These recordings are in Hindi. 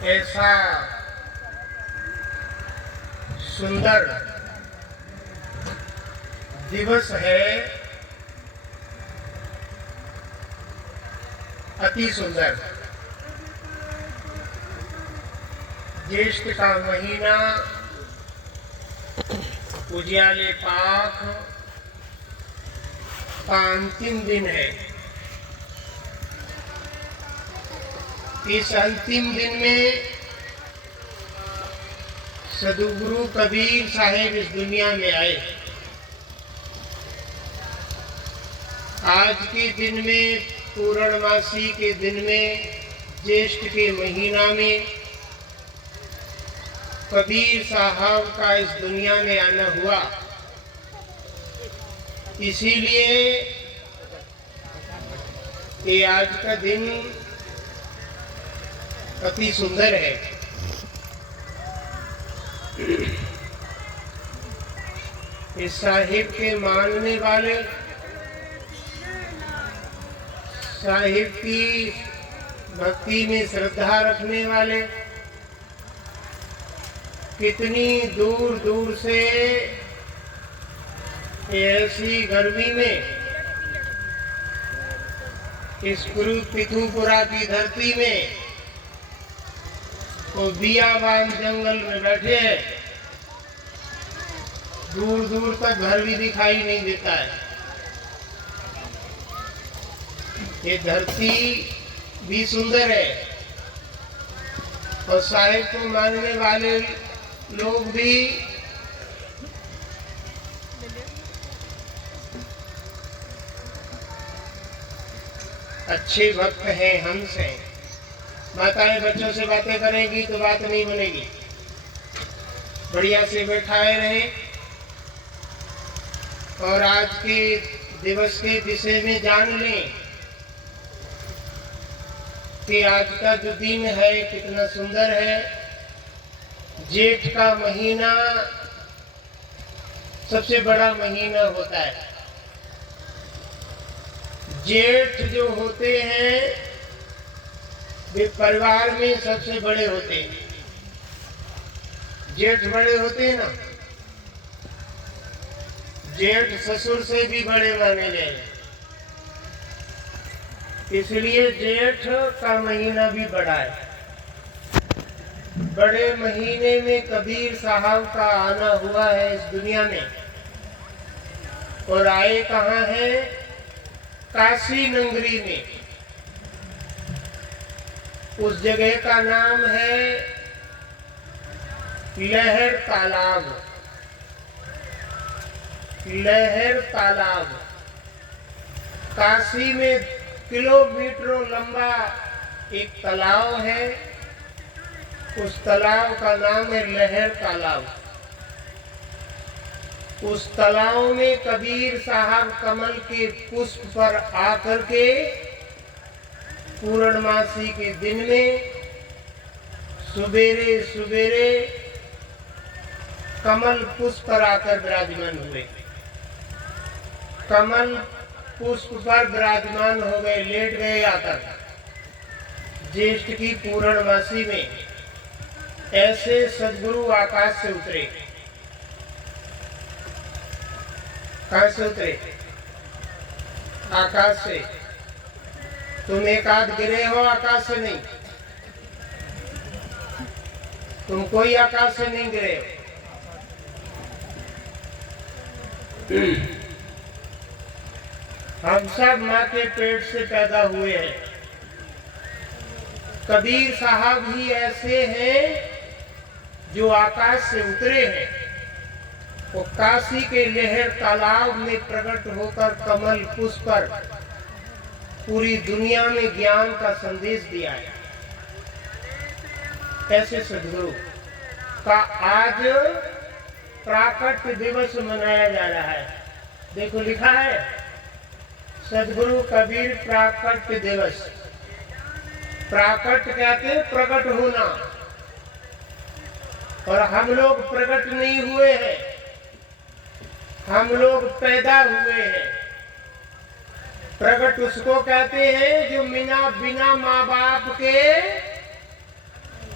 ऐसा सुंदर दिवस है, अति सुंदर। ज्येष्ठ का महीना, उजियाले पाख का अंतिम दिन है। इस अंतिम दिन में सद्गुरु कबीर साहेब इस दुनिया में आए। आज के दिन में, पूर्णमासी के दिन में, ज्येष्ठ के महीना में कबीर साहब का इस दुनिया में आना हुआ। इसीलिए ये आज का दिन अति सुंदर है। इस साहिब के मानने वाले, साहिब की भक्ति में श्रद्धा रखने वाले कितनी दूर दूर से ऐसी गर्मी में इस गुरु पिथुपुरा की धरती में वो बियाबान जंगल में बैठे हैं। दूर दूर तक घर भी दिखाई नहीं देता है। ये धरती भी सुंदर है और साहिब को मानने वाले लोग भी अच्छे भक्त हैं, हंस हैं। माताएं बच्चों से बातें करेंगी तो बात नहीं बनेगी। बढ़िया से बैठाए रहें और आज के दिवस के विषय में जान लें कि आज का जो दिन है कितना सुंदर है। जेठ का महीना सबसे बड़ा महीना होता है। जेठ जो होते हैं वे परिवार में सबसे बड़े होते हैं। जेठ बड़े होते हैं ना, जेठ ससुर से भी बड़े माने गए, इसलिए जेठ का महीना भी बड़ा है। बड़े महीने में कबीर साहब का आना हुआ है इस दुनिया में। और आए कहाँ हैं? काशी नगरी में। उस जगह का नाम है लहर तालाब। लहर तालाब काशी में किलोमीटरों लंबा एक तालाब है। उस तालाब का नाम है लहर तालाब। उस तालाब में कबीर साहब कमल के पुष्प पर आकर के पूर्णमासी के दिन में सुबेरे सुबेरे कमल पुष्प पर आकर विराजमान हुए। कमल पुष्प पर विराजमान हो गए, लेट गए आकर। ज्येष्ठ की पूर्णमासी में ऐसे सद्गुरु आकाश से उतरे। कहां से उतरे? आकाश से। तुम एक आध गिरे हो, आकाश से नहीं। तुम कोई आकाश से नहीं गिरे हो। हम सब माँ के पेट से पैदा हुए हैं। कबीर साहब ही ऐसे हैं जो आकाश से उतरे हैं। वो काशी के लहर तालाब में प्रकट होकर कमल पुष्प पर पूरी दुनिया में ज्ञान का संदेश दिया है। ऐसे सद्गुरु का आज प्राकट्य दिवस मनाया जा रहा है। देखो लिखा है सद्गुरु कबीर प्राकट्य दिवस। प्राकट्य कहते हैं प्रकट होना, और हम लोग प्रकट नहीं हुए हैं, हम लोग पैदा हुए हैं। प्रकट उसको कहते हैं जो बिना माँ बाप के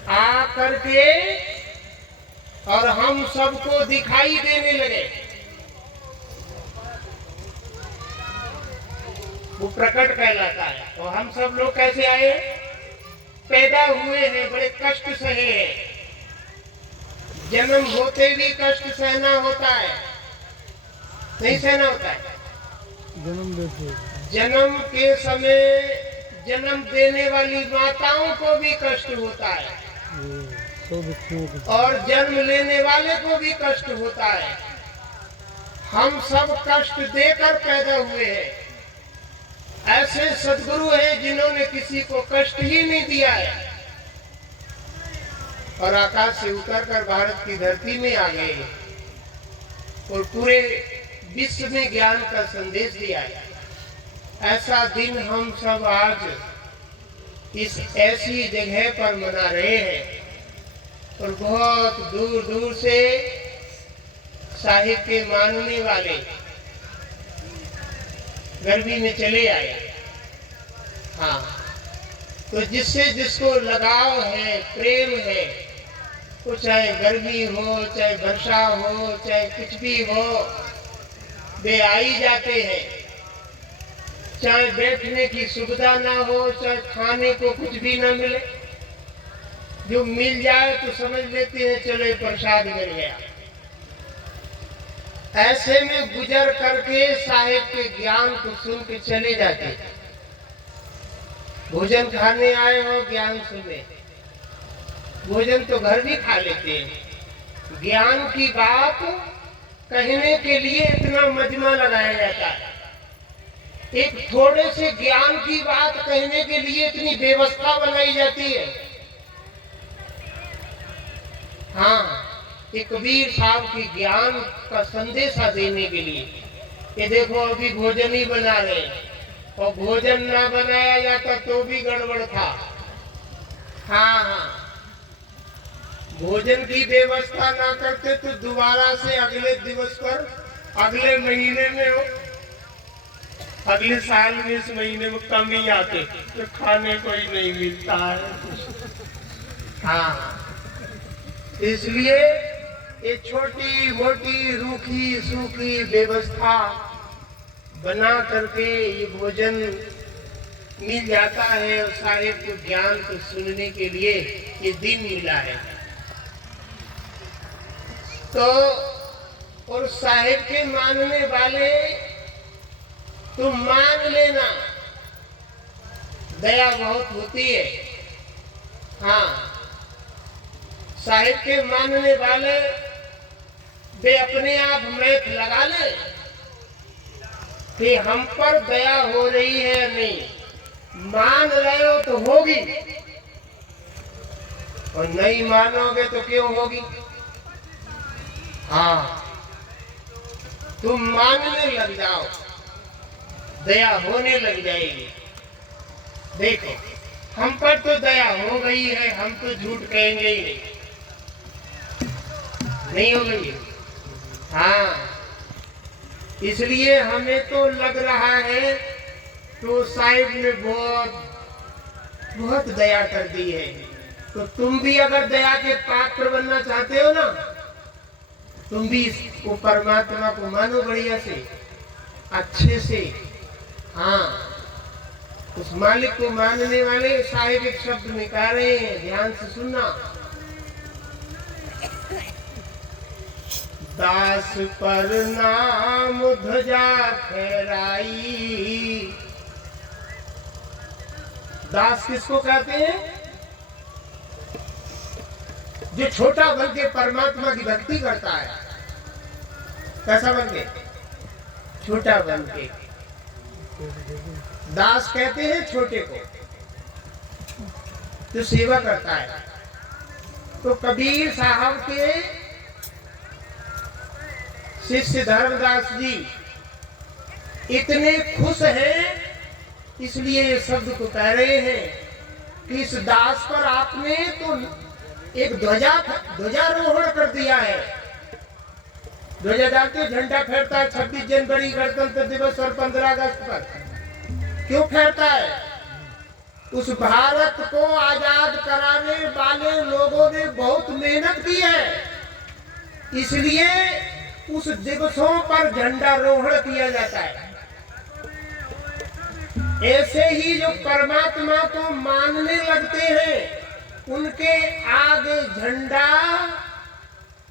आ करके और हम सबको दिखाई देने लगे। वो प्रकट कहलाता है। तो हम सब लोग कैसे आए? पैदा हुए हैं, बड़े कष्ट सहे हैं। जन्म होते भी कष्ट सहना होता है, नहीं सहना होता है? जन्म के समय जन्म देने वाली माताओं को भी कष्ट होता है और जन्म लेने वाले को भी कष्ट होता है। हम सब कष्ट देकर पैदा हुए हैं। ऐसे सद्गुरु हैं जिन्होंने किसी को कष्ट ही नहीं दिया है और आकाश से उतरकर भारत की धरती में आ गए और पूरे विश्व में ज्ञान का संदेश दिया है। ऐसा दिन हम सब आज इस ऐसी जगह पर मना रहे हैं और बहुत दूर दूर से साहिब के मानने वाले गर्मी में चले आए। हाँ, तो जिससे जिसको लगाव है, प्रेम है, वो चाहे गर्मी हो, चाहे वर्षा हो, चाहे कुछ भी हो, वे आ ही जाते हैं। चाहे बैठने की सुविधा ना हो, चाहे खाने को कुछ भी ना मिले, जो मिल जाए तो समझ लेते हैं चलो प्रसाद मिल गया। ऐसे में गुजर करके साहिब के ज्ञान को सुन के चले जाते। भोजन खाने आए हो, ज्ञान सुने। भोजन तो घर भी खा लेते हैं, ज्ञान की बात कहने के लिए इतना मजमा लगाया जाता है। एक थोड़े से ज्ञान की बात कहने के लिए इतनी व्यवस्था बनाई जाती है। हाँ, एक कबीर साहब की ज्ञान का संदेशा देने के लिए ये देखो अभी भोजन ही बना रहे और भोजन ना बनाया जाता तो भी गड़बड़ था। हाँ हाँ, भोजन की व्यवस्था ना करते तो दोबारा से अगले दिवस पर, अगले महीने में हो, अगले साल में इस महीने में कम ही आते तो खाने को ही नहीं मिलता है। हाँ, इसलिए ये छोटी मोटी रूखी सूखी व्यवस्था बना करके ये भोजन मिल जाता है और साहिब को ज्ञान को सुनने के लिए ये दिन मिला है। तो और साहिब के मानने वाले तुम मान लेना, दया बहुत होती है। हाँ, साहिब के मानने वाले वे अपने आप मैथ लगा ले कि हम पर दया हो रही है या नहीं। मान रहे हो तो होगी और नहीं मानोगे तो क्यों होगी। हाँ, तुम मानने लग जाओ, दया होने लग जाएगी। देखो, हम पर तो दया हो गई है, हम तो झूठ कहेंगे ही नहीं हो गई। हाँ, इसलिए हमें तो लग रहा है तो साहिब ने बहुत दया कर दी है। तो तुम भी अगर दया के पात्र बनना चाहते हो ना, तुम भी वो परमात्मा को मानो बढ़िया से, अच्छे से। हाँ, उस मालिक को मानने वाले साहिब एक शब्द निकाल रहे हैं, ध्यान से सुनना। दास पर नाम ध्वजा फहराई। दास किसको कहते हैं? जो छोटा बन के परमात्मा की भक्ति करता है। कैसा बन के? छोटा बन के। दास कहते हैं छोटे को जो सेवा करता है। तो कबीर साहब के शिष्य धर्मदास जी इतने खुश हैं, इसलिए ये शब्द को कह रहे हैं कि इस दास पर आपने तो एक ध्वजारोहण कर दिया है। ध्वजा जानते, झंडा फहरता है 26 जनवरी गणतंत्र दिवस और 15 अगस्त पर। क्यों फहरता है? उस भारत को आजाद कराने वाले लोगों ने बहुत मेहनत की है, इसलिए उस दिवसों पर झंडारोहण किया जाता है। ऐसे ही जो परमात्मा को मानने लगते हैं उनके आगे झंडा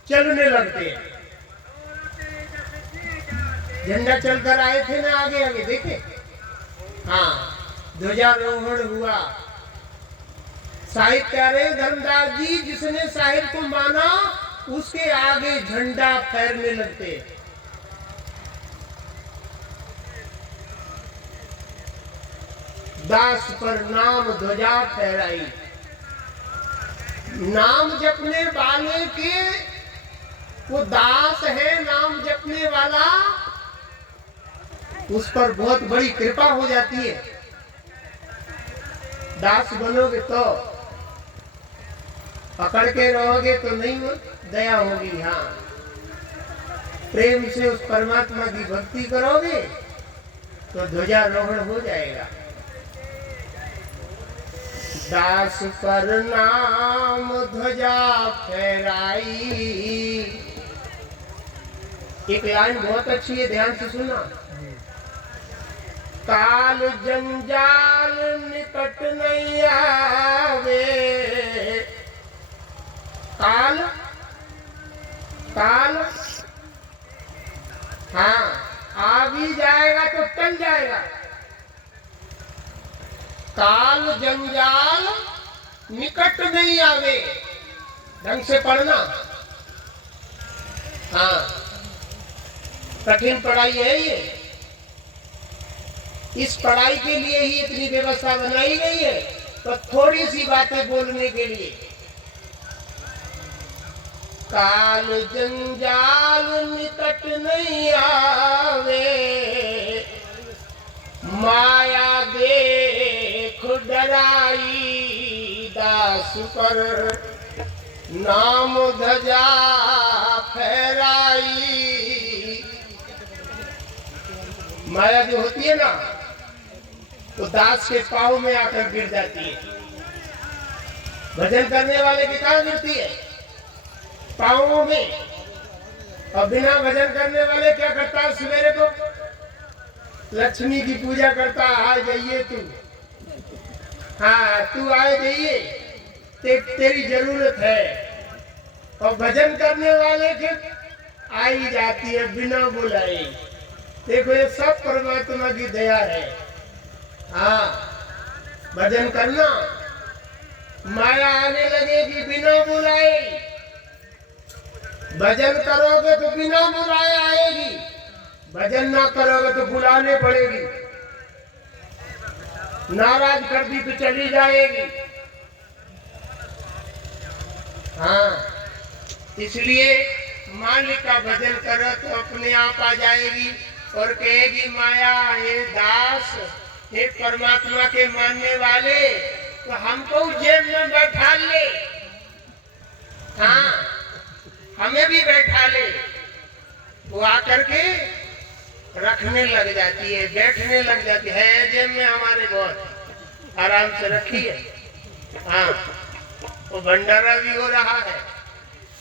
चलने लगते हैं। झंडा चलकर आए थे ना, आगे आगे देखे, हाँ, ध्वजारोहण हुआ। साहिब कह रहे धर्मदास जी, जिसने साहिब को माना उसके आगे झंडा फहरने लगते। दास पर नाम ध्वजा फहराई। नाम जपने वाले के, वो दास है नाम जपने वाला, उस पर बहुत बड़ी कृपा हो जाती है। दास बनोगे तो, पकड़ के रहोगे तो नहीं, दया होगी। हाँ, प्रेम से उस परमात्मा की भक्ति करोगे तो ध्वजारोहण हो जाएगा। दास पर नाम ध्वजा फहराई। एक लाइन बहुत अच्छी है, ध्यान से सुना। काल जंजाल निकट नहीं आवे। काल, काल, हाँ, आ भी जाएगा तो टल जाएगा। काल जंजाल निकट नहीं आवे, ढंग से पढ़ना। हाँ, कठिन पढ़ाई है ये। इस पढ़ाई के लिए ही इतनी व्यवस्था बनाई गई है, तो थोड़ी सी बातें बोलने के लिए। काल जंजाल निकट नहीं आवे, माया देख डराई। दास पर नाम ध्वजा फहराई। माया जो होती है ना, तो दास के पाँव में आकर गिर जाती है। भजन करने वाले की कहाँ गिरती है? पाँवों में। और बिना भजन करने वाले क्या करता है? सवेरे को लक्ष्मी की पूजा करता, आ जाइए तू, हाँ तू आए जाइए, तेरी जरूरत है। और भजन करने वाले के आ ही जाती है बिना बुलाए। देखो ये सब परमात्मा की दया है। हाँ, भजन करना, माया आने लगेगी बिना बुलाए। भजन करोगे तो बिना बुलाए आएगी, भजन ना करोगे तो बुलाने पड़ेगी। नाराज कर दी तो चली जाएगी। हाँ, इसलिए मालिक का भजन करो तो अपने आप आ जाएगी और कहेगी माया, हे दास, हे परमात्मा के मानने वाले, तो हमको जेब में बैठा ले। हाँ, हमें भी बैठा ले। वो आकर के रखने लग जाती है, बैठने लग जाती है जेब में हमारे, बहुत आराम से रखी है। हाँ, वो भंडारा भी हो रहा है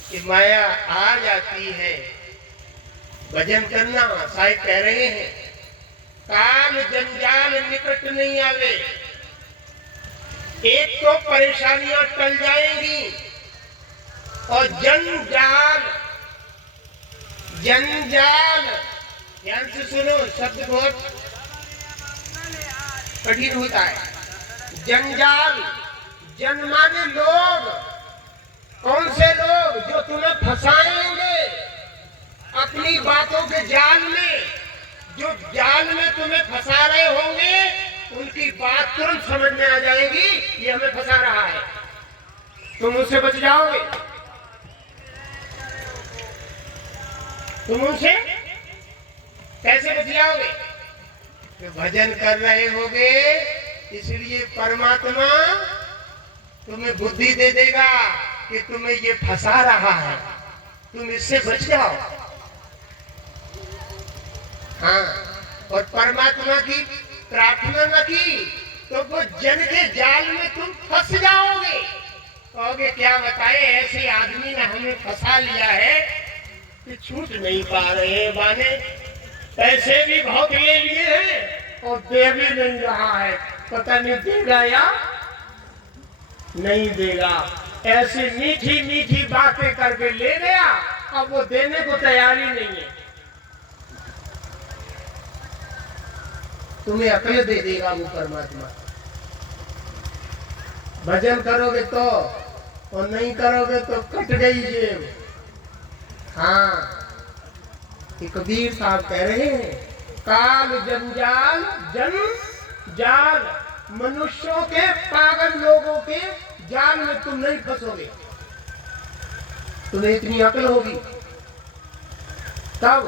कि माया आ जाती है। भजन करना, साहिब कह रहे हैं, काल जंजाल निकट नहीं आवे। एक तो परेशानियां टल जाएंगी और जंजाल, जंजाल, ध्यान से सुनो, शब्द बहुत कठिन होता है। जंजाल, जन माने लोग। कौन से लोग? जो तुम्हें फंसाएंगे अपनी बातों के जाल में। जो जाल में तुम्हें फंसा रहे होंगे उनकी बात तुरंत समझ में आ जाएगी, ये हमें फंसा रहा है, तुम उससे बच जाओगे। तुम उनसे कैसे बच जाओगे? तो भजन कर रहे होगे, इसलिए परमात्मा तुम्हें बुद्धि दे देगा कि तुम्हें ये फंसा रहा है, तुम इससे बच जाओ। हाँ, और परमात्मा की प्रार्थना न की तो वो जन के जाल में तुम फंस जाओगे। कहोगे क्या बताए, ऐसे आदमी ने हमें फंसा लिया है कि छूट नहीं पा रहे हैं बाने, पैसे भी बहुत ले लिए हैं और दे भी नहीं रहा है, पता नहीं देगा या नहीं देगा। ऐसी मीठी मीठी बातें करके ले गया, अब वो देने को तैयार ही नहीं है। तुम्हें अकल दे देगा वो परमात्मा। भजन करोगे तो, और नहीं करोगे तो कट गई जेब। हाँ, कबीर साहब कह रहे हैं, काल जंजाल जन जाल, मनुष्यों के पागल लोगों के जाल में तुम नहीं फंसोगे। तुम्हें इतनी अकल होगी तब,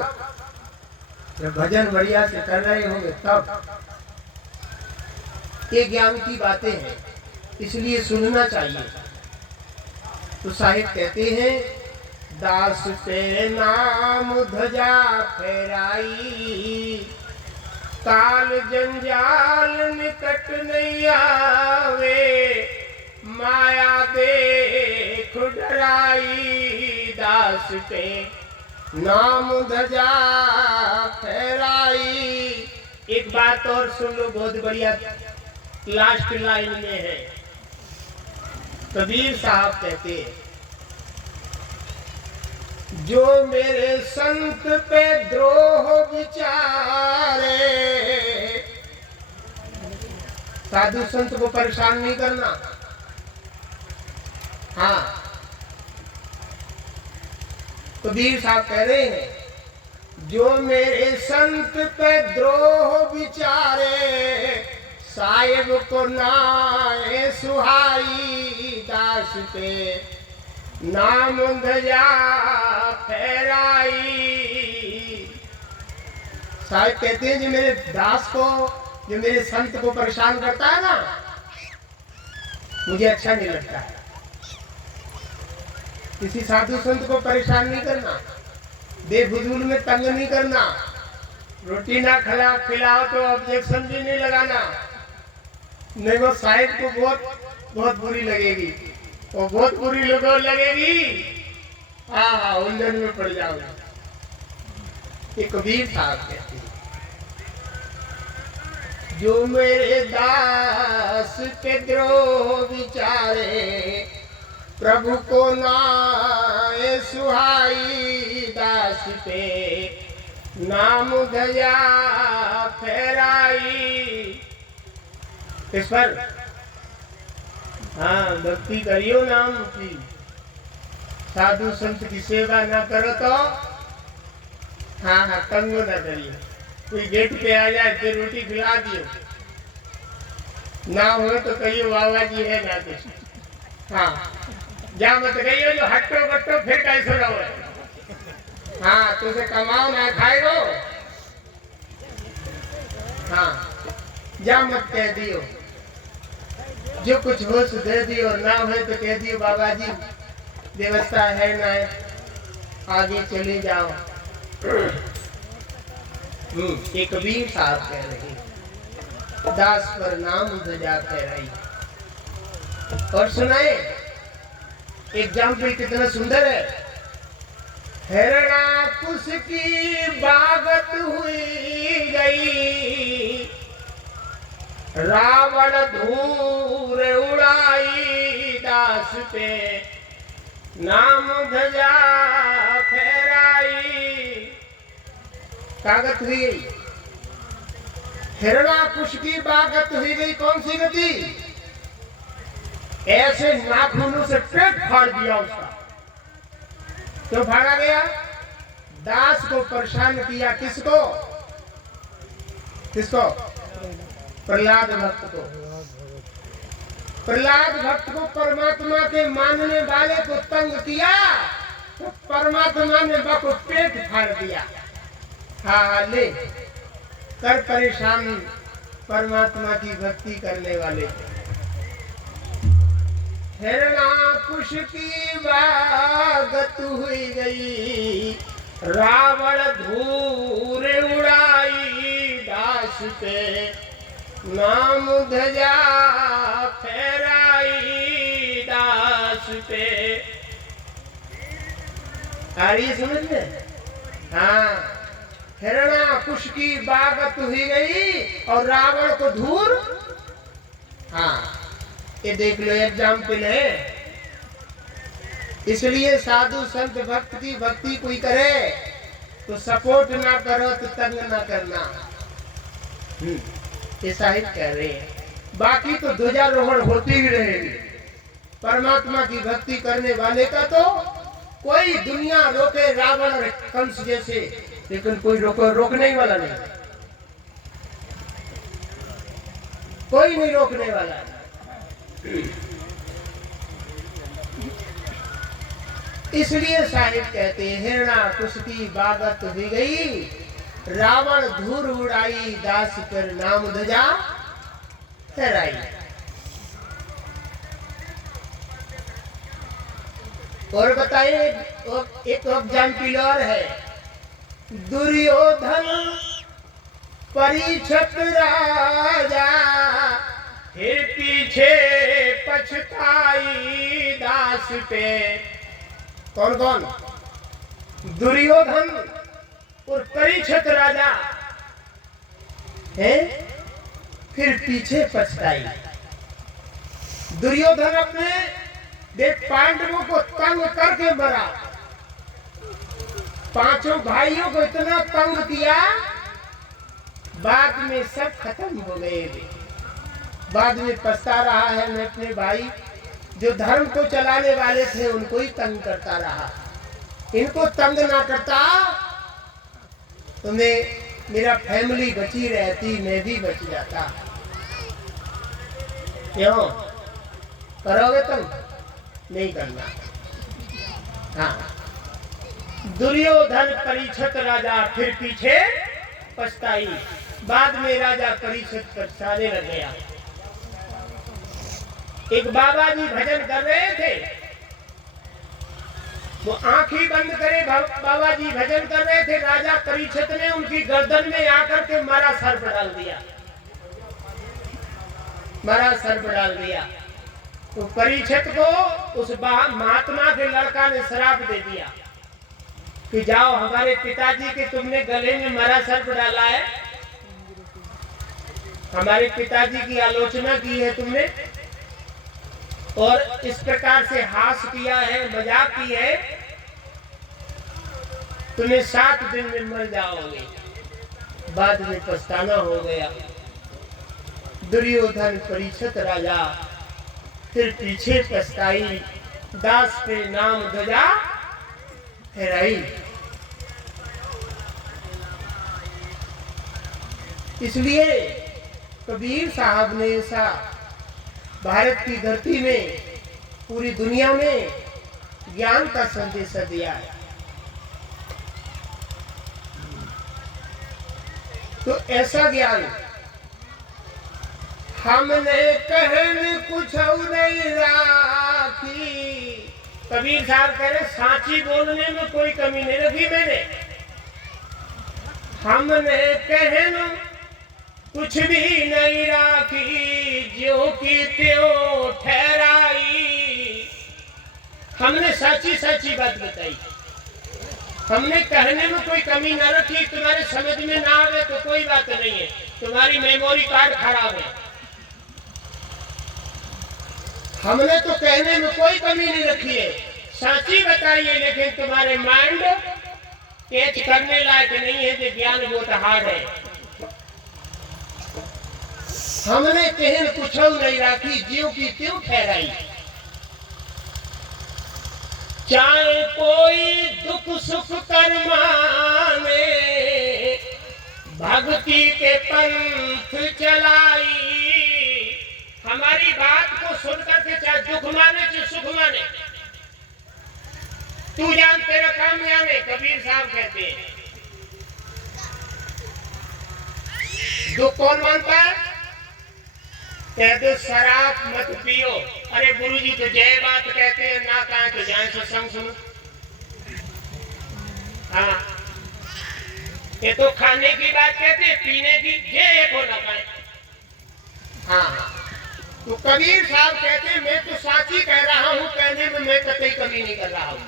जब भजन बढ़िया से कर रहे होंगे तब। ये ज्ञान की बातें हैं, इसलिए सुनना चाहिए। तो साहिब कहते हैं, दास पे नाम ध्वजा फहराई, काल जंजाल निकट नहीं आवे, माया देख डराई, दास पे नाम ध्वजा फहराई। एक बात और सुन लो, बहुत बढ़िया, लास्ट लाइन में है। कबीर साहब कहते हैं, जो मेरे संत पे द्रोह विचारे, साधु संत को परेशान नहीं करना। हाँ, कबीर साहब कह रहे हैं, जो मेरे संत पे द्रोह विचारे, साहिब को नाए सुहाई, दास पे नाम ध्वजा फहराई। साहिब कहते हैं, जो मेरे दास को, जो मेरे संत को परेशान करता है ना, मुझे अच्छा नहीं लगता है। किसी साधु संत को परेशान नहीं करना, बेफजूल में तंग नहीं करना, रोटी ना खिलाओ तो ऑब्जेक्शन भी नहीं लगाना, नहीं वो साहिब को बहुत बुरी लगेगी, वो बहुत बुरी लोगों लगेगी। हाँ, उलझन में पड़ जाओगे। ये कबीर साहब कहते हैं, जो मेरे दास के द्रोह विचारे, प्रभु को नाए सुहाई, दास पे नाम ध्वजा फहराई। इस पर हाँ, भक्ति करियो नाम की, साधु संत की सेवा ना करो तो हाँ तंग ना करिए। कोई गेट पे आ जाए तो रोटी खिला दियो, ना हो तो कहियो बाबा जी है ना कुछ। हाँ, जा मत कहियो जो हट्टो बट्टो फिर कैसे रहो। हाँ, तुझे कमाओ ना खाएगो। हाँ, जा मत कह दियो, जो कुछ हो सो दे दियो, और ना हो तो कह दियो बाबा जी व्यवस्था है ना है, आगे चले जाओ। ये कबीर साहब कह रहे, दास पर नाम ध्वजा फहराई। और सुनाए एग्जाम्पल कितना सुंदर है। हिरणा कुश की बागत हुई गई, रावण धूर उड़ाई, दास पे नाम ध्वजा फहराई। कागत हुई गई, हिरणाकुश की बागत हुई गई। कौन सी गति? ऐसे नाखूनों से पेट फाड़ दिया उसका। क्यों फाड़ा गया? दास को परेशान किया। किसको? किसको? प्रहलाद भक्त को। प्रहलाद भक्त को परमात्मा के मानने वाले को तंग किया तो परमात्मा ने बाको पेट फाड़ दिया। हाँ, ले कर परेशान परमात्मा की भक्ति करने वाले। हिरणाकुश की बागत हुई गई, रावण धूर उड़ाई, दास पे नाम धजा फहराई दास पे। आ रही समझ में? हाँ, हिरणा कुश की बागत हुई गई और रावण को धूर। हाँ, ये देख लो एग्जाम्पल है। इसलिए साधु संत भक्त की भक्ति कोई करे तो सपोर्ट ना करो, तो तंग ना करना। ये साहिब कह रहे हैं। बाकी तो ध्वजारोहण होती ही रहेगी। परमात्मा की भक्ति करने वाले का तो कोई दुनिया रोके, रावण और कंस जैसे, लेकिन कोई रोकने ही वाला नहीं, कोई नहीं रोकने वाला। इसलिए साहिब कहते हैं हिरणा कुश की बागत हुई गई, रावण धूर उड़ाई दास पर नाम धजा फहराई। और बताइए एक एग्जाम्पल और है। दुर्योधन परीक्षित राजा, फिर पीछे पछताई दास पे। कौन कौन? दुर्योधन और परीक्षित राजा है, फिर पीछे पछताई। दुर्योधन अपने देख पांडवों को तंग करके मरा, पांचों भाइयों को इतना तंग किया, बाद में सब खत्म हो गए। बाद में पछता रहा है, मैं अपने भाई जो धर्म को चलाने वाले थे उनको ही तंग करता रहा। इनको तंग ना करता तो मेरा फैमिली बची रहती, मैं भी बच जाता। क्यों करोगे तुम? नहीं करना। हाँ, दुर्योधन परीक्षित राजा, फिर पीछे पछताई। बाद में राजा परीक्षित पछताने लग गया। एक बाबा जी भजन कर रहे थे, वो आंखें बंद करे बाबा जी भजन कर रहे थे। राजा परीक्षित ने उनकी गर्दन में आकर के मारा सर्प डाल दिया, मारा सर्प डाल दिया। तो परीक्षित को उस महात्मा के लड़का ने श्राप दे दिया कि जाओ, हमारे पिताजी के तुमने गले में मरा सर्प डाला है, हमारे पिताजी की आलोचना की है तुमने, और इस प्रकार से हास किया है, मजाक की है, तुम्हें 7 दिन में मर जाओगे। बाद में पछताना हो गया। दुर्योधन परीक्षित राजा, फिर पीछे पछताई दास पे नाम ध्वजा फहराई। इसलिए कबीर साहब ने ऐसा भारत की धरती में, पूरी दुनिया में ज्ञान का संदेश दिया है। तो ऐसा ज्ञान हमने कहन कुछ नहीं राखी। कबीर साहब कह रहे साची बोलने में कोई कमी नहीं रखी मैंने। हमने कहन कुछ भी नहीं राखी, ज्यों की त्यों ठहराई। हमने सच्ची सच्ची बात बताई, हमने कहने में कोई कमी न रखी। तुम्हारे समझ में ना आवे तो कोई बात नहीं है, तुम्हारी मेमोरी कार्ड खराब है। हमने तो कहने में कोई कमी नहीं रखी है, सच्ची बताइए, लेकिन तुम्हारे माइंड कैच करने लायक नहीं है, जो ज्ञान बहुत हार्ड है। हमने कहन कुछ नहीं राखी, ज्यों की त्यों ठहराई। चाहे कोई दुख सुख कर्माने, भक्ति के पंथ चलाई। हमारी बात को सुनकर के चाहे दुख माने चाहे सुख माने, तू जान तेरा काम में आने। कबीर साहब कहते हैं दुख कौन मानता है? कहते शराब मत पियो। अरे गुरुजी तो जय बात कहते हैं, ना कहा तो जाए सत्संग सुनो। हाँ, ये तो खाने की बात कहते हैं, पीने की ये एक हो ना पाए। हाँ, तो कबीर साहब कहते हैं मैं तो साची कह रहा हूँ, कहने में मैं कतई कमी नहीं कर रहा हूँ।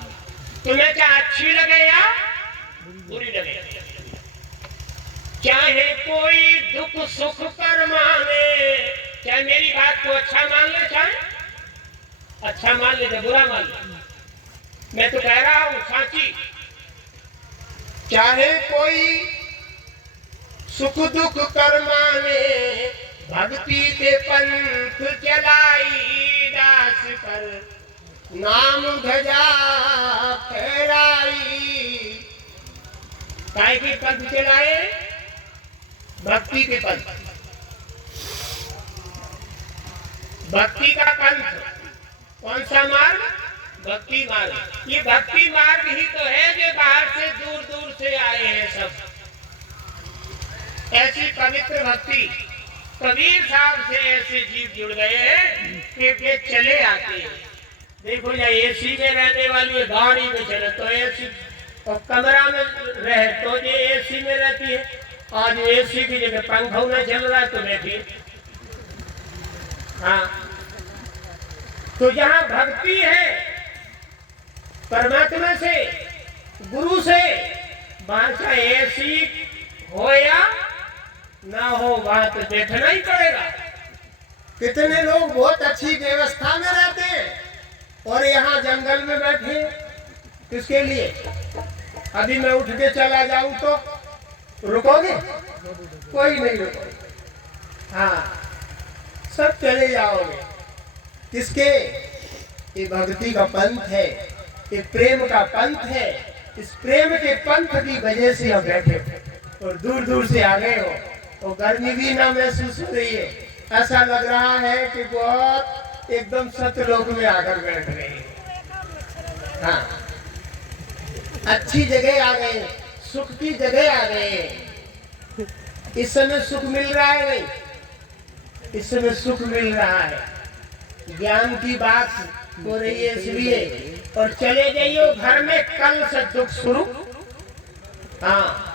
तुम्हें चाहे अच्छी लगे या बुरी लगे, चाहे कोई दुख सुख पर माने, चाहे मेरी बात को अच्छा मान ले, चाहे अच्छा मान ले, बुरा मान ले, मैं तो कह रहा हूँ साची। चाहे कोई सुख दुख कर माने, भक्ति के पंथ चलाई, दास कर नाम ध्वजा फहराई। काय के पंथ चलाए? भक्ति के पंथ। भक्ति का पंथ कौन सा मार्ग? भक्ति मार्ग। ये भक्ति मार्ग ही तो है जो बाहर से दूर दूर से आए हैं सब। ऐसी पवित्र भक्ति कबीर साहब से ऐसे जीव जुड़ गए हैं कि वे चले आते हैं। देखो या एसी में रहने वाली गाड़ी में चले तो एसी, और कमरा में रहे तो ये एसी में रहती है। आज एसी की जगह पंखा न चल रहा है तो बैठिए। हाँ, तो जहाँ भक्ति है परमात्मा से, गुरु से, वहां चाहे एसी हो या ना हो, वहां तो बैठना ही पड़ेगा। कितने लोग बहुत अच्छी व्यवस्था में रहते हैं और यहाँ जंगल में बैठे, किसके लिए? अभी मैं उठ के चला जाऊं तो रुकोगे? कोई नहीं रुकोगे। हाँ, सब चले जाओगे। किसके? ये भक्ति का पंथ है, ये प्रेम का पंथ है। इस प्रेम के पंथ की वजह से हम बैठे और दूर दूर से आ गए हो, और गर्मी भी ना महसूस हो रही है। ऐसा लग रहा है कि बहुत एकदम सतलोक में आकर बैठ गए हैं। हाँ, अच्छी जगह आ गए, सुख की जगह आ गए। इस समय सुख मिल रहा है नहीं? इस समय सुख मिल रहा है। ज्ञान की बात हो रही है इसलिए, और चले जाइए घर में कल से दुख शुरू। हाँ,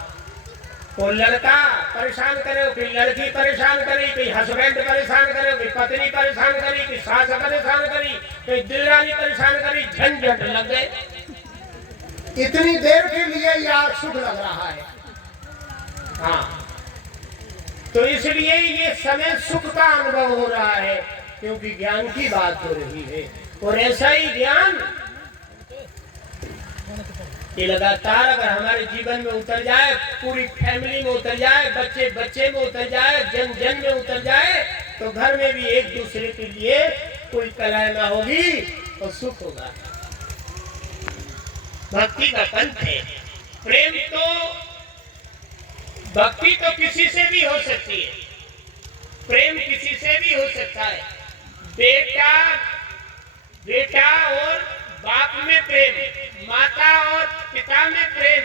वो लड़का परेशान करे, कोई लड़की परेशान करे, कोई हस्बैंड परेशान करे, कोई पत्नी परेशान करी, कोई सास परेशान करी, कोई दिलरानी परेशान करी, झंझट लग गए। इतनी देर के लिए यार सुख लग रहा है। हाँ, तो इसलिए ये समय सुख का अनुभव हो रहा है, क्योंकि ज्ञान की बात हो रही है। और ऐसा ही ज्ञान ये लगातार अगर हमारे जीवन में उतर जाए, पूरी फैमिली में उतर जाए, बच्चे बच्चे में उतर जाए, जन जन में उतर जाए, तो घर में भी एक दूसरे के लिए कोई कलह ना होगी और सुख होगा। भक्ति का पंथ है। प्रेम तो, भक्ति तो किसी से भी हो सकती है, प्रेम किसी से भी हो सकता है। बेटा और बाप में प्रेम, माता और पिता में प्रेम,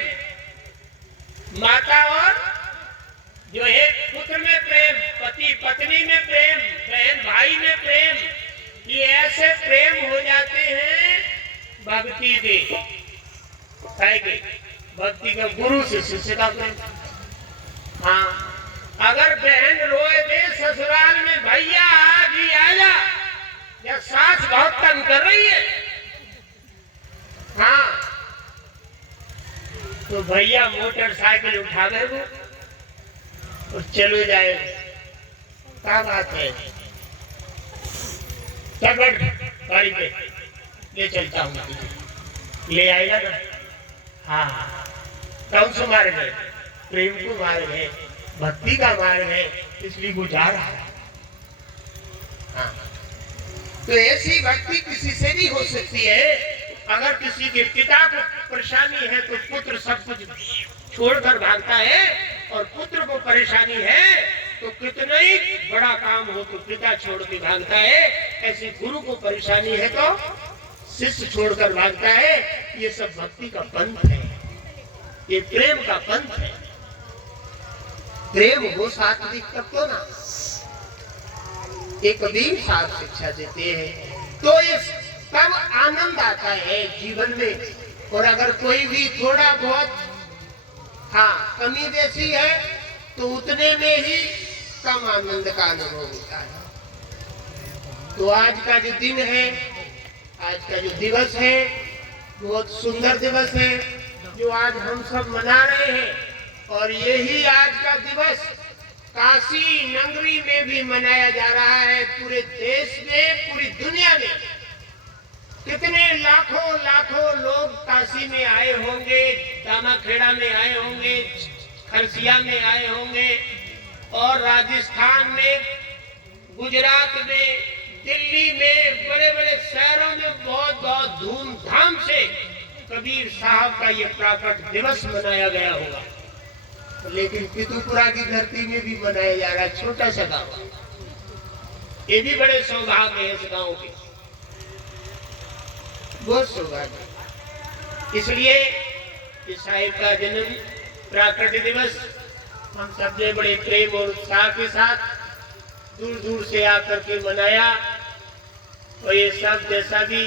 माता और जो है पुत्र में प्रेम, पति पत्नी में प्रेम, बहन भाई में प्रेम, ये ऐसे प्रेम हो जाते हैं भक्ति के। भक्ति का गुरु से शिष्य का प्रेम। हाँ, अगर बहन रोए दे ससुराल में, भैया आज ही आया, या सास बहुत तंग कर रही है, हाँ, तो भैया मोटरसाइकिल उठा ले वो और चलो जाए। क्या बात है? चल गाड़ी पे ले चलता हूँ, ले आएगा ना। हाँ, कौन सा मार्ग है? प्रेम को मार्ग है, भक्ति का मार्ग है, इसलिए गुजार रहा है। हाँ, तो ऐसी भक्ति किसी से भी हो सकती है। अगर किसी के पिता को परेशानी है तो पुत्र सब कुछ छोड़कर भागता है, और पुत्र को परेशानी है तो कितना ही बड़ा काम हो तो पिता छोड़ के भागता है। ऐसे गुरु को परेशानी है तो शिष्य छोड़कर भागता है। ये सब भक्ति का पंथ है, ये प्रेम का पंथ है। प्रेम हो सात्विक तब तो ना, एक कबीर साहब शिक्षा देते हैं, तो इस तब आनंद आता है जीवन में। और अगर कोई भी थोड़ा बहुत कमी बेसी है तो उतने में ही कम आनंद का अनुभव होता है। तो आज का जो दिन है, आज का जो दिवस है, बहुत सुंदर दिवस है जो आज हम सब मना रहे हैं। और यही आज का दिवस काशी नगरी में भी मनाया जा रहा है, पूरे देश में, पूरी दुनिया में। कितने लाखों लाखों लोग काशी में आए होंगे, दामाखेड़ा में आए होंगे, खरसिया में आए होंगे, और राजस्थान में, गुजरात में, दिल्ली में, बड़े बड़े शहरों में बहुत बहुत धूमधाम से कबीर साहब का ये प्रकट दिवस मनाया गया होगा। लेकिन पितुपुरा की धरती में भी मनाया जा रहा है, छोटा सा गाँव। ये भी बड़े सौभाग्य है इस गाँव के, बहुत सौभाग्य। इसलिए इस साहिब का जन्म प्रकट दिवस हम सब ने बड़े प्रेम और उत्साह के साथ दूर दूर से आकर के मनाया। और ये सब जैसा भी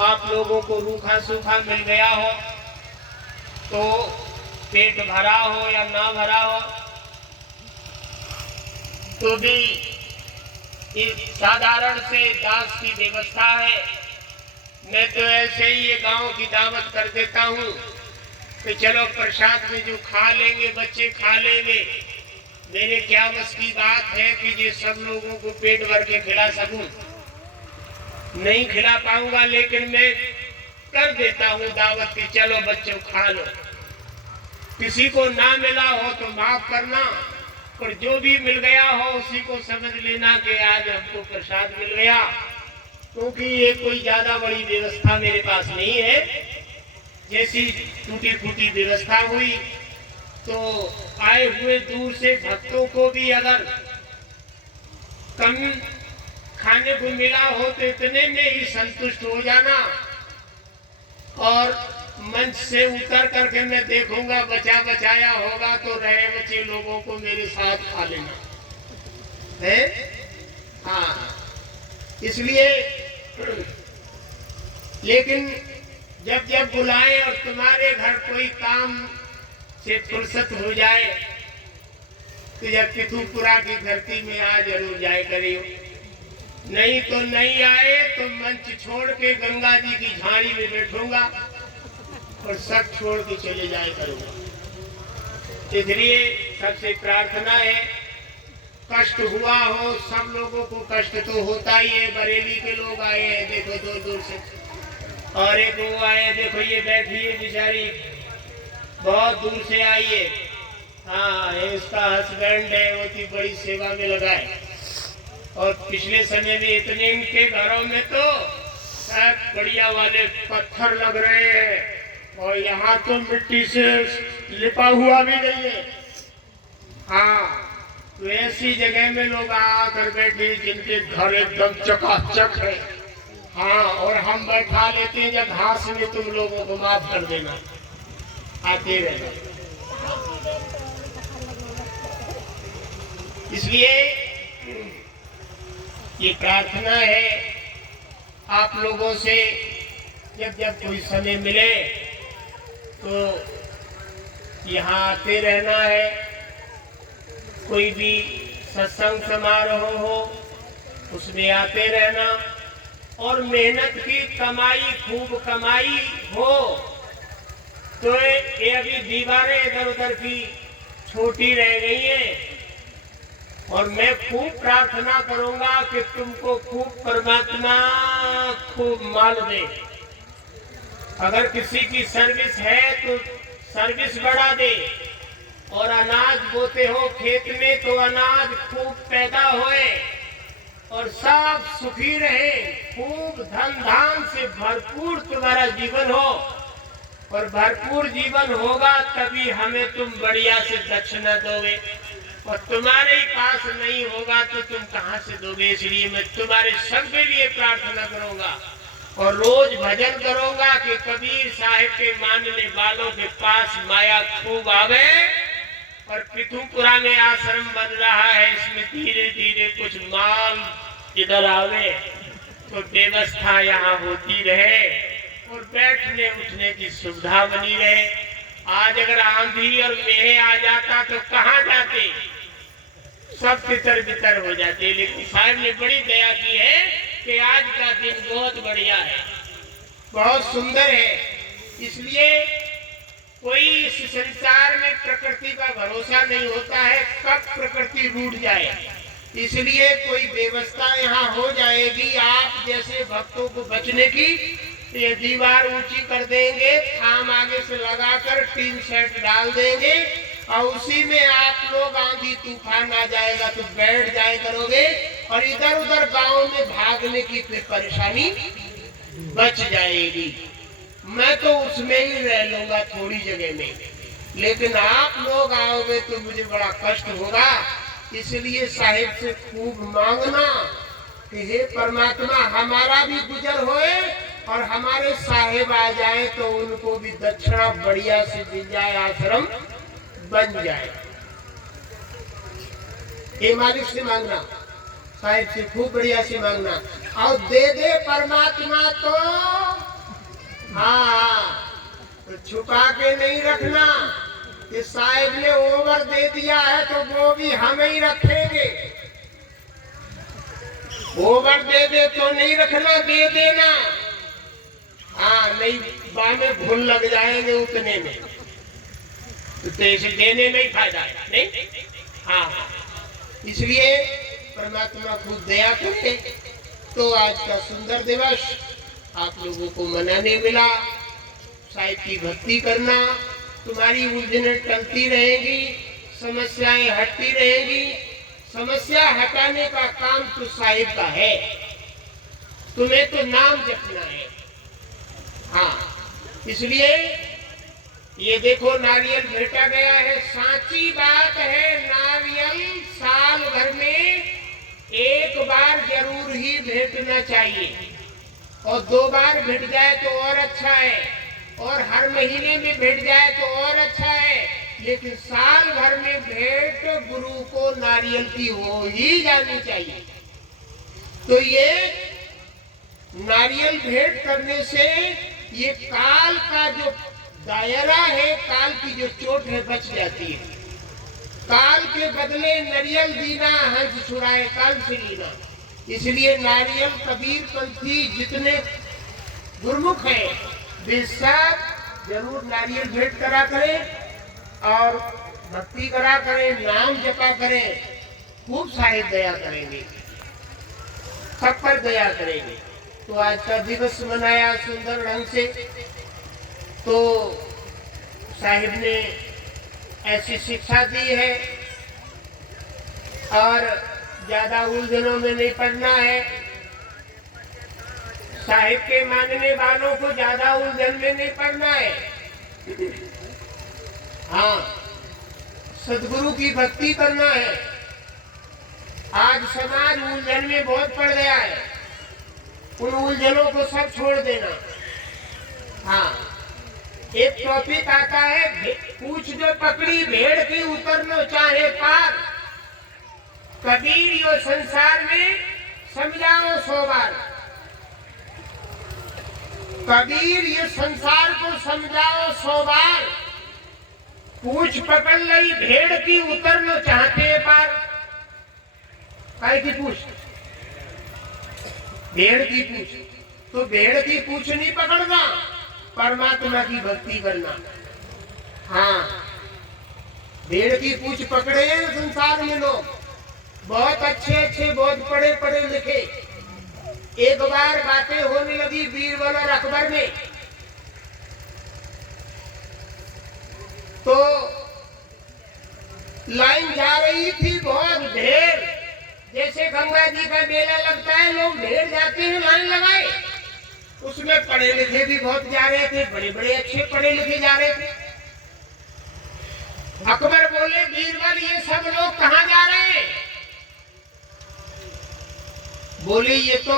आप लोगों को रूखा सूखा मिल गया हो, तो पेट भरा हो या ना भरा हो, तो भी इस साधारण से दास की व्यवस्था है। मैं तो ऐसे ही ये गांव की दावत कर देता हूँ कि चलो प्रसाद में जो खा लेंगे बच्चे खा लेंगे। मेरे क्या बस की बात है कि ये सब लोगों को पेट भर के खिला सकूं, नहीं खिला पाऊंगा, लेकिन मैं कर देता हूँ दावत की चलो बच्चों खा लो। किसी को ना मिला हो तो माफ करना, और जो भी मिल गया हो उसी को समझ लेना कि आज हमको प्रसाद मिल गया। क्योंकि ये कोई ज्यादा बड़ी व्यवस्था मेरे पास नहीं है। जैसी टूटी फूटी व्यवस्था हुई तो आए हुए दूर से भक्तों को भी अगर कम खाने को मिला हो तो इतने में ही संतुष्ट हो जाना, और मंच से उतर करके मैं देखूंगा बचा बचाया होगा तो रहे बचे लोगों को मेरे साथ खा लेना है। हाँ, इसलिए लेकिन जब जब बुलाए और तुम्हारे घर कोई काम से फुर्सत हो जाए तो जब पितुपुरा की धरती में आ जरूर जाए करियो। नहीं तो नहीं आए तो मंच छोड़ के गंगा जी की झाड़ी में बैठूंगा और सब छोड़ के चले जाए करूंगा। इसलिए सबसे प्रार्थना है, कष्ट हुआ हो, सब लोगों को कष्ट तो होता ही है। बरेली के लोग आए हैं देखो दूर दूर से, और एक वो आए देखो ये बैठी है बेचारी, बहुत दूर से आई है। हाँ, इसका हस्बैंड है वो की बड़ी सेवा में लगा है। और पिछले समय में इतने इनके घरों में तो सब बढ़िया वाले पत्थर लग रहे हैं, और यहाँ तो मिट्टी से लिपा हुआ भी नहीं है। हाँ, तो ऐसी जगह में लोग आकर बैठे जिनके घर एकदम चकाचक है। हाँ, और हम बैठा लेते हैं जब घास में, तुम लोगों को माफ कर देना, आते रहना। इसलिए ये प्रार्थना है आप लोगों से, जब जब कोई समय मिले तो यहाँ आते रहना है। कोई भी सत्संग समारोह हो उसमें आते रहना, और मेहनत की कमाई खूब कमाई हो तो ये अभी दीवारें इधर उधर की छोटी रह गई हैं, और मैं खूब प्रार्थना करूंगा कि तुमको खूब परमात्मा खूब माल दे। अगर किसी की सर्विस है तो सर्विस बढ़ा दे, और अनाज बोते हो खेत में तो अनाज खूब पैदा होए, और सब सुखी रहे, खूब धन धान से भरपूर तुम्हारा जीवन हो। और भरपूर जीवन होगा तभी हमें तुम बढ़िया से दक्षिणा दोगे, और तुम्हारे ही पास नहीं होगा तो तुम कहाँ से दोगे। इसलिए मैं तुम्हारे सबके लिए प्रार्थना करूंगा और रोज भजन करूंगा कि कबीर साहिब के मानने वालों के पास माया खूब आवे। और पितुपुरा में आश्रम बन रहा है, इसमें धीरे धीरे कुछ माल इधर आवे तो व्यवस्था यहाँ होती रहे और बैठने उठने की सुविधा बनी रहे। आज अगर आंधी और मेह आ जाता तो कहाँ जाते, सब तितर बितर हो जाते हैं। लेकिन साहब ने बड़ी दया की है कि आज का दिन बहुत बढ़िया है, बहुत सुंदर है। इसलिए कोई इस संसार में प्रकृति का भरोसा नहीं होता है, कब प्रकृति रूठ जाए। इसलिए कोई व्यवस्था यहाँ हो जाएगी आप जैसे भक्तों को बचने की। ये दीवार ऊंची कर देंगे, थाम आगे से लगाकर टीन सेट डाल देंगे और उसी में आप लोग आंधी तूफान आ जाएगा तो बैठ जाए करोगे और इधर उधर गांव में भागने की फिर परेशानी बच जाएगी। मैं तो उसमें ही रह लूंगा थोड़ी जगह में, लेकिन आप लोग आओगे तो मुझे बड़ा कष्ट होगा। इसलिए साहिब से खूब मांगना कि हे परमात्मा हमारा भी गुजर होए और हमारे साहिब आ जाए तो उनको भी दक्षिणा बढ़िया से मिल जाए, आश्रम बन जाए। ये मालिक से मांगना, साहिब से खूब बढ़िया से मांगना और दे दे परमात्मा तो हाँ, तो छुपा के नहीं रखना कि साहिब ने ओवर दे दिया है तो वो भी हमें ही रखेंगे। ओवर दे दे तो नहीं रखना, दे देना। हाँ, नहीं बामे भूल लग जाएंगे उतने में, तो इसे देने में ही फायदा है नहीं। हाँ, इसलिए परमात्मा खुद दया करे। तो आज का सुंदर दिवस आप लोगों को मनाने मिला। साहिब की भक्ति करना, तुम्हारी उलझनें टलती रहेगी, समस्याएं हटती रहेगी। समस्या हटाने का काम तो साहिब का है, तुम्हें तो नाम जपना है। हाँ, इसलिए ये देखो नारियल भेटा गया है। सांची बात है, नारियल साल भर में एक बार जरूर ही भेटना चाहिए और 2 बार भेट जाए तो और अच्छा है, और हर महीने में भेट जाए तो और अच्छा है। लेकिन साल भर में भेंट गुरु को नारियल की हो ही जानी चाहिए। तो ये नारियल भेंट करने से ये काल का जो दायरा है, काल की जो चोट है बच जाती है। काल के बदले नारियल दीना हंस छुड़ाए काल से लीना। इसलिए नारियल कबीर पंथी जितने गुरमुख हैं वे सब जरूर नारियल भेंट करा करें और भक्ति करा करें, नाम जपा करें। खूब साहिब दया करेंगे, सब पर दया करेंगे। तो आज का दिवस मनाया सुंदर ढंग से। तो साहिब ने ऐसी शिक्षा दी है और ज्यादा उलझनों में नहीं पड़ना है। साहिब के मानने वालों को ज्यादा उलझन में नहीं पड़ना है। हाँ, सदगुरु की भक्ति करना है। आज समाज उलझन में बहुत पड़ गया है, उन उलझनों को सब छोड़ देना। हाँ, एक टॉपिक आता है, पूछ जो पकड़ी भेड़ की उतर लो चाहे पार। कबीर यो संसार में समझाओ 100 बार। कबीर ये संसार को समझाओ 100 बार। पूछ पकड़ लई भेड़ की उतर लो चाहते पार। काय की पूछ? भेड़ की पूछ। तो भेड़ की पूछ नहीं पकड़ना, परमात्मा की भक्ति करना। हाँ, भेड़ की पूछ पकड़े हैं संसार में लोग, बहुत अच्छे अच्छे, बहुत पढ़े पढ़े लिखे। एक बार बातें होने लगी बीरबल और अकबर में, तो लाइन जा रही थी बहुत ढेर। जैसे गंगा जी का मेला लगता है, लोग ढेर जाते हैं लाइन लगाए। उसमें पढ़े लिखे भी बहुत जा रहे थे, बड़े बड़े अच्छे पढ़े लिखे जा रहे थे। अकबर बोले बीरबल ये सब लोग कहाँ जा रहे हैं? बोले ये तो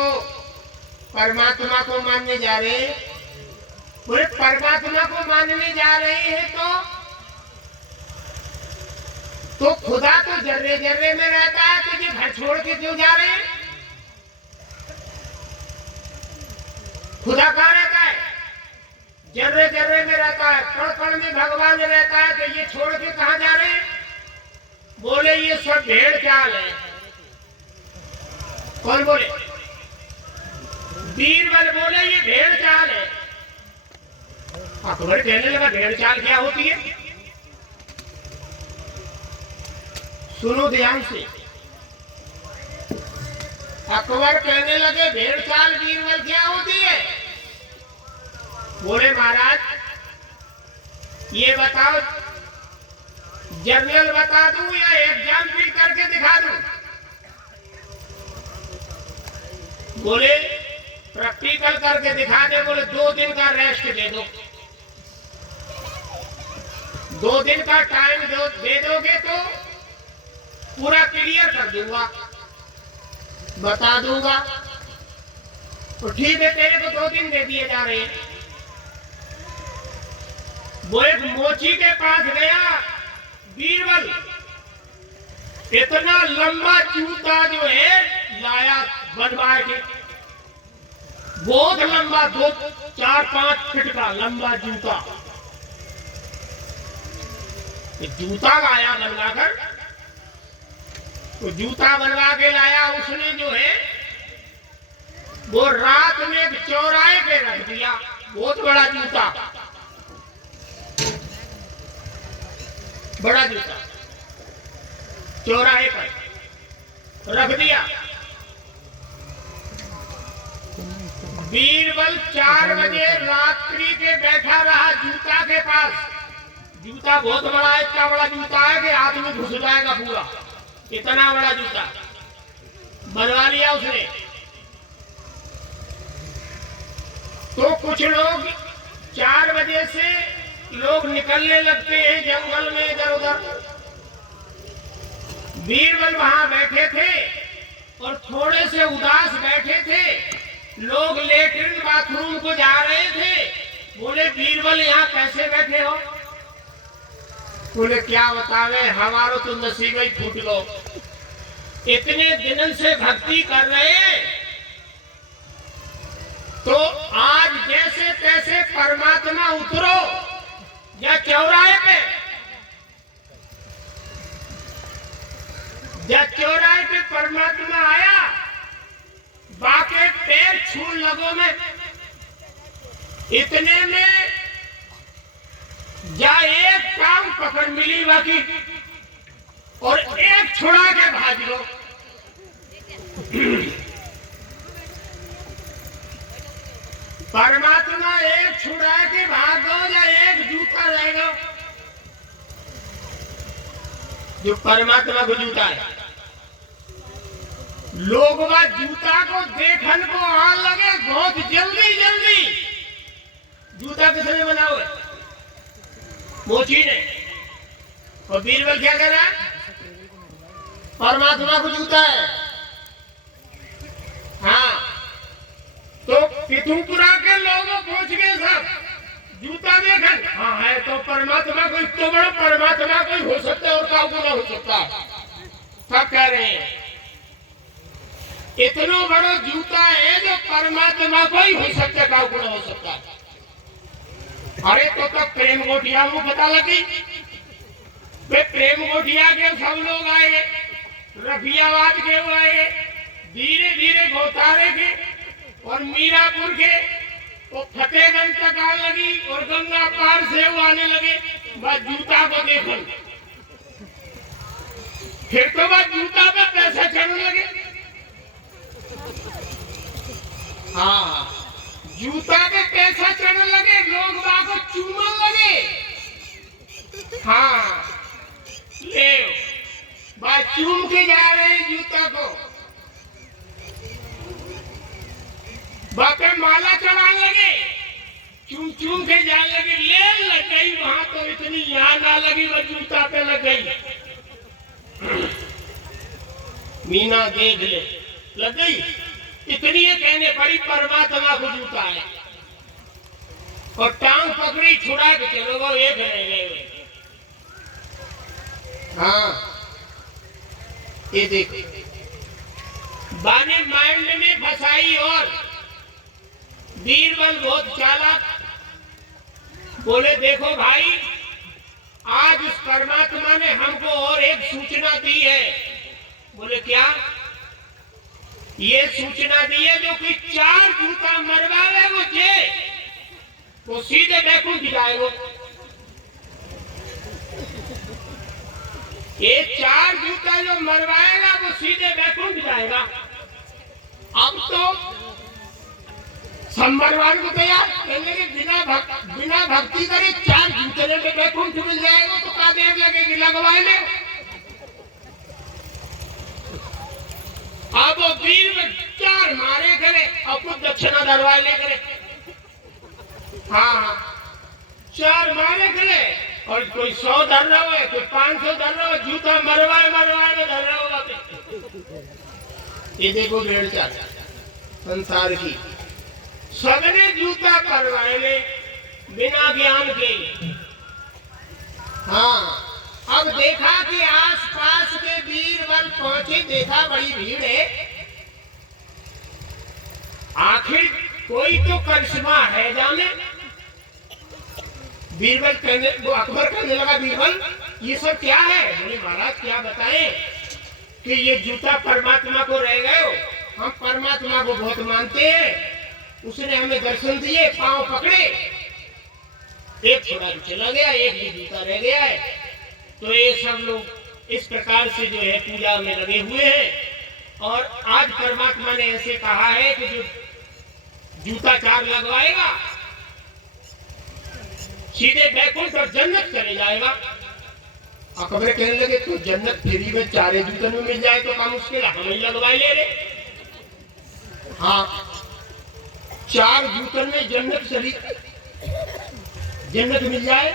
परमात्मा को मानने जा रहे हैं। बोले परमात्मा को मानने जा रहे हैं तो खुदा तो जर्रे जर्रे में रहता है, तुझे घर छोड़ के क्यों जा रहे हैं? खुदा कहाँ रहता है? जर्रे जर्रे में रहता है, कण कण में भगवान रहता है, तो ये छोड़ के कहाँ जा रहे हैं? बोले ये सब भेड़ चाल है। कौन बोले? बीरबल बोले ये भेड़ चाल है। अकबर कहने लगा भेड़ चाल क्या होती है? सुनो ध्यान से। अकबर कहने लगे भेड़ चाल बीरबल क्या होती है? बोले महाराज ये बताओ, जनरल बता दूं या एग्जाम्पल करके दिखा दूं? बोले प्रैक्टिकल करके दिखा दे। बोले 2 दिन का रेस्ट दे दो, 2 दिन का टाइम दे दोगे तो पूरा क्लियर कर दूंगा, बता दूंगा। तो ठीक है, तेरे को 2 दिन दे दिए जा रहे हैं। वो एक मोची के पास गया बीरबल, इतना लंबा जूता जो है लाया बनवा के, बहुत लंबा, 2, 4, 5 फीट का लंबा जूता। जूता लाया बनवाकर, तो जूता बनवा के लाया उसने जो है वो रात में एक चौराहे पे रख दिया। बहुत बड़ा जूता, बड़ा जूता चौराहे पर रख दिया। बीरबल 4 बजे रात्रि के बैठा रहा जूता के पास। जूता बहुत बड़ा है, इतना बड़ा जूता है कि आदमी घुस जाएगा पूरा, इतना बड़ा जूता बनवा लिया उसने। तो कुछ लोग 4 बजे से लोग निकलने लगते हैं जंगल में इधर उधर। बीरबल वहां बैठे थे और थोड़े से उदास बैठे थे। लोग लेटरिन बाथरूम को जा रहे थे। बोले बीरबल यहाँ कैसे बैठे हो? बोले क्या बतावे, हमारो तो नसीब ही फूट लो। इतने दिनों से भक्ति कर रहे हैं, तो आज जैसे तैसे परमात्मा उतरो या चौराहे पे, जब चौराहे पे परमात्मा आया, बाके पैर छून लगो में, इतने में जा एक काम पकड़ मिली बाकी, और एक छुड़ा के भाग लो। परमात्मा एक छुड़ा के भागो या एक जूता रहेगा, जो परमात्मा को जूता है। लोग वह जूता को देखन को आन लगे बहुत जल्दी जल्दी। जूता किसने बना हुआ? मोची ने। और बीरबल क्या कर रहा है? परमात्मा को जूता है। हाँ, तो पिथुपुरा के लोगों पहुंच गए सब, जूता देखन। हाँ है तो परमात्मा को, इतना बड़ा परमात्मा कोई हो सकता है और काऊ को ना हो सकता। सब कह रहे हैं इतना बड़ा जूता है जो परमात्मा को ही हो सकता, काऊ को ना हो सकता। अरे तो प्रेम गोटिया को पता लगी। वे प्रेम गोटिया के सब लोग आए, रफियाबाद के वो आए, धीरे धीरे गौतारे के और मीरापुर के वो फतेहगंज तक आने लगी, और गंगा पार से वो आने लगे। बस जूता को देखो, फिर तो बस जूता पे पैसे चढ़ने लगे। हाँ, जूता पे पैसा चढ़ने लगे, लोग वहां को चूमने लगे। हाँ, ले बस चूम के जा रहे हैं जूता को, बाकी माला चढ़ाने लगे, चूम चूम के जाने लगे। ले लग गई वहां तो इतनी यहाँ ना लगी, वो जूता पे लग गई। मीना देख ले, लग गई। इतनी ये कहने पड़ी परमात्मा को जूता है, और टांग पकड़ी, छुड़ा के चलो वो एक रह गए। हाँ, ये देखो बाने माइंड में फंसाई। और बीरबल बहुत चालाक, बोले देखो भाई, आज उस परमात्मा ने हमको और एक सूचना दी है। बोले क्या? ये सूचना दी है, जो कि 4 जूता मरवाए वो सीधे बैकुंठ जाएगा। ये 4 जूता जो मरवाएगा वो सीधे बैकुंठ जाएगा। अब तो संबरवार को तैयार कहने के बिना भक्ति करे 4 जूते में बैकुंठ मिल जाएगा, तो क्या देर लगेगी लगवाने। अब वो वीर में 4 मारे करे और कुछ दक्षिणा दरवाए ले करे। हाँ 4 मारे करे और कोई 100 धर रहा है, कोई 500 धर रहा है, जूता मरवाए धर रहा होगा। ये देखो भेड़ चाल संसार की, सबने जूता करवाए ले बिना ज्ञान के। हाँ अब देखा कि आसपास के बीरबल पहुंचे, देखा बड़ी भीड़ है, आखिर कोई तो करिश्मा है जाने। बीरबल कहने, वो अकबर कहने लगा, बीरबल ये सब क्या है? बोले महाराज क्या बताएं कि ये जूता परमात्मा को रह गए हो। हम परमात्मा को बहुत मानते हैं, उसने हमें दर्शन दिए, पांव पकड़े, एक थोड़ा चला गया, एक भी जूता रह गया है। तो ये सब लोग इस प्रकार से जो है पूजा में लगे हुए हैं। और आज परमात्मा ने ऐसे कहा है कि जो जूता 4 लगवाएगा सीधे बैकुंठ और जन्नत चले जाएगा। अकबर कहने लगे तो जन्नत फ्री में 4 जूतों में मिल जाए तो काम मुश्किल, हम ही लगवाए ले रहे। हाँ 4 जूतों में जन्नत मिल जाए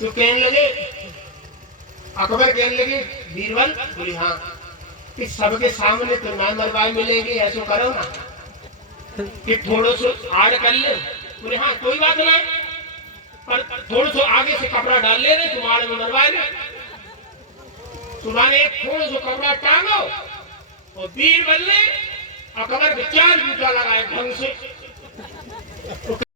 तो कहने लगे, अकबर कहने लगे बीरबल, बोली हाँ कि सबके सामने तो ना मरवाए मिलेंगे, ऐसा करो ना कि थोड़ा सो आड़ कर ले। बोले हाँ कोई बात नहीं, पर थोड़ा सो आगे से कपड़ा डाल ले रहे, तुम आड़ में मरवाए ले। तुम्हारे थोड़ा सा कपड़ा टांगो और बीरबल ने अकबर के 4 जूता लगाए ढंग से।